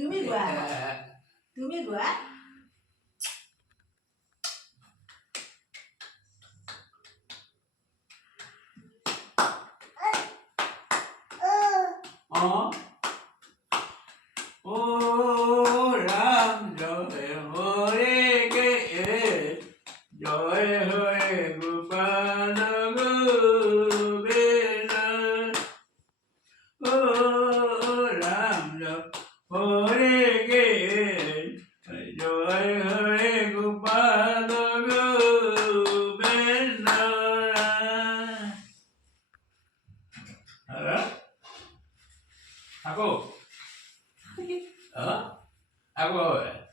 তুমি গোৱা তুমি গোৱা ও রাম জয় হরে গে জয় হরে গোপাল গোবিন্দ ও রাম জয় হরে গে জয় হরে Gopal Govinda Ako. Ako.